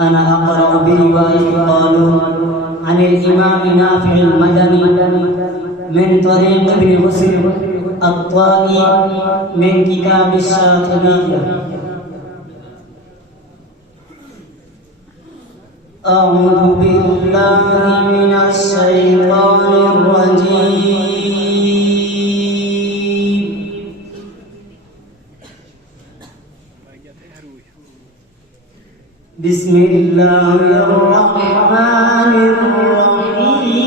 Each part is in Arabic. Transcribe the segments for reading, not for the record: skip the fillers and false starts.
أنا أقرأ به وأقال عن الإمام نافع المدني من طريق ابن مسلم الطائي من كتاب الشاطبية. أعوذ بالله من الشيطان الرجيم. بسم الله الرحمن الرحيم.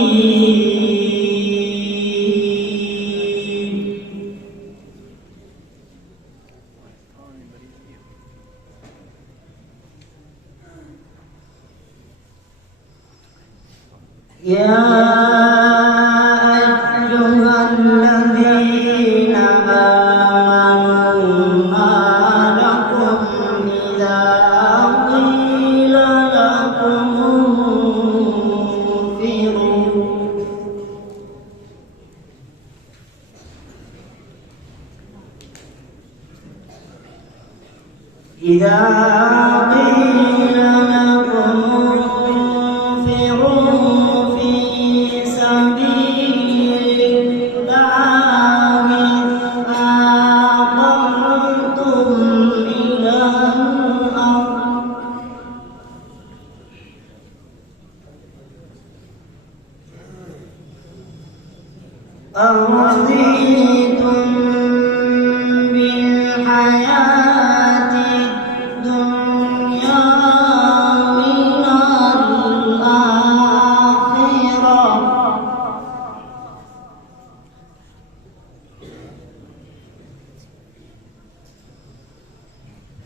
يا أيها الذين آمنوا ما لكم إذا قيل لكم انفروا إذا قيل لكم انفروا في سبيل الله أثاقلتم إلى الأرض أرضيتم بالحياة الدنيا من الآخرة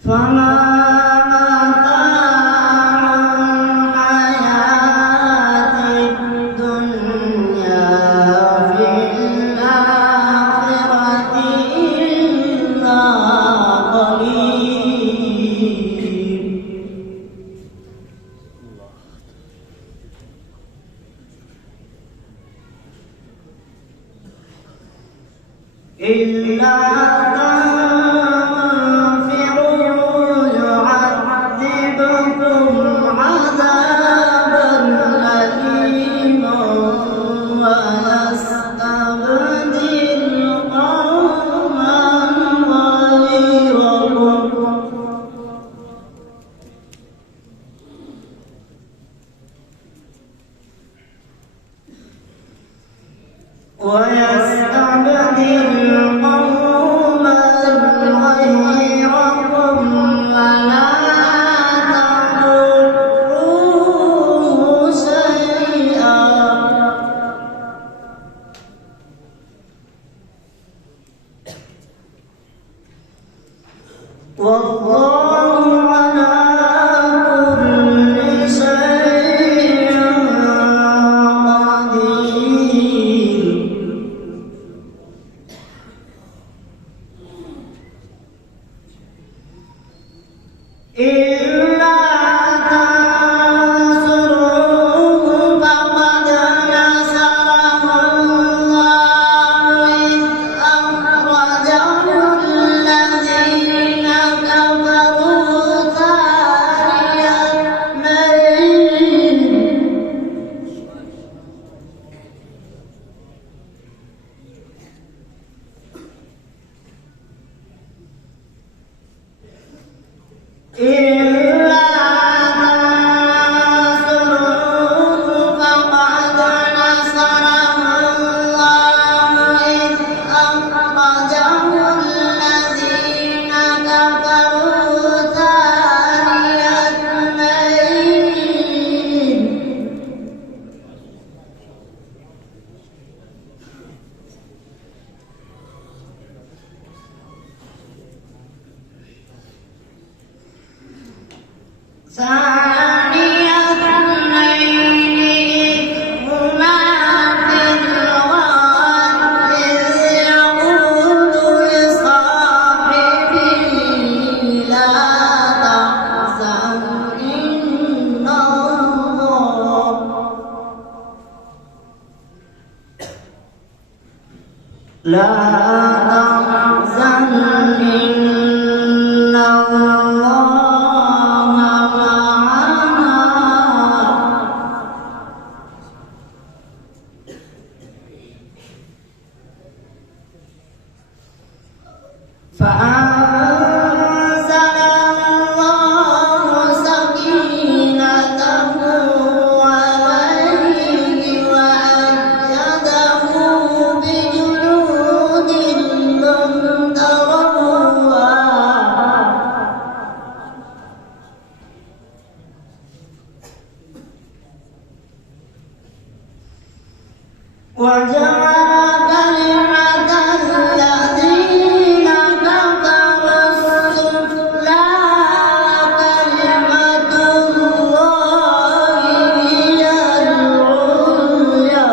فما متاع الحياة الدنيا في الآخرة إلا قليل. إلا تنفروا يعذبكم عذابا أليما ويستبدل قوما غيركم ولا تضروه شيئا والله على كل شيء قدير. إلا تنصروه فقد نصره الله إذ أخرجه الذين كفروا ثاني اثنين إلا تنصروه فقد نصره الله إذ أخرجه الذين كفروا ثاني اثنين ثاني اثنين إذ هما في الغار إذ يقول لصاحبه لا تحزن إن الله لا تحزن إن الله معنا وجعل كلمة الذين كفروا السفلى وكلمة الله هي العليا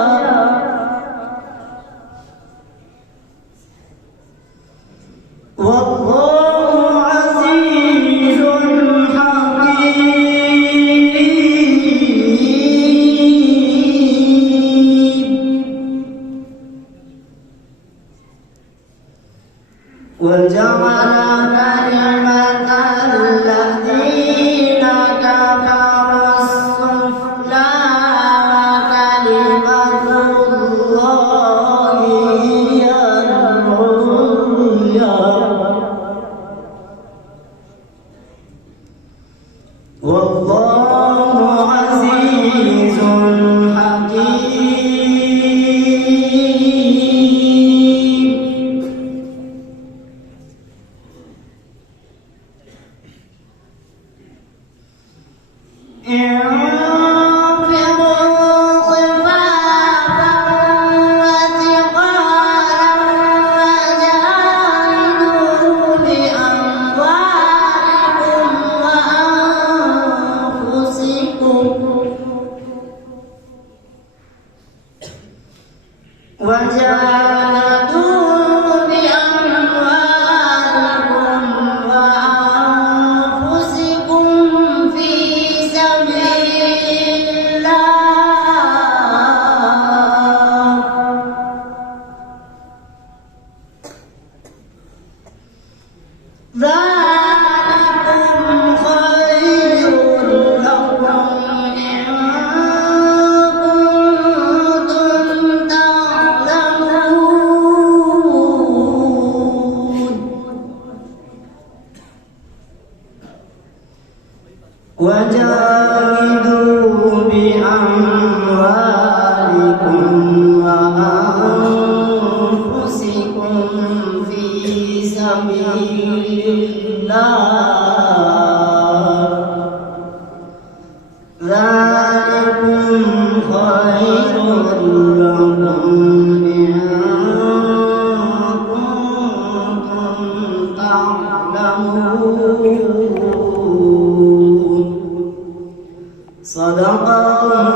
والله عزيز وجعل كلمة الذين كفروا السفلى وكلمة الله هي العليا والله عزيز وجاهدوا بأموالكم وأنفسكم في سبيل الله ذلكم خير لكم إن كنتم وجاهدوا بأموالكم وأنفسكم في سبيل الله ذلكم خير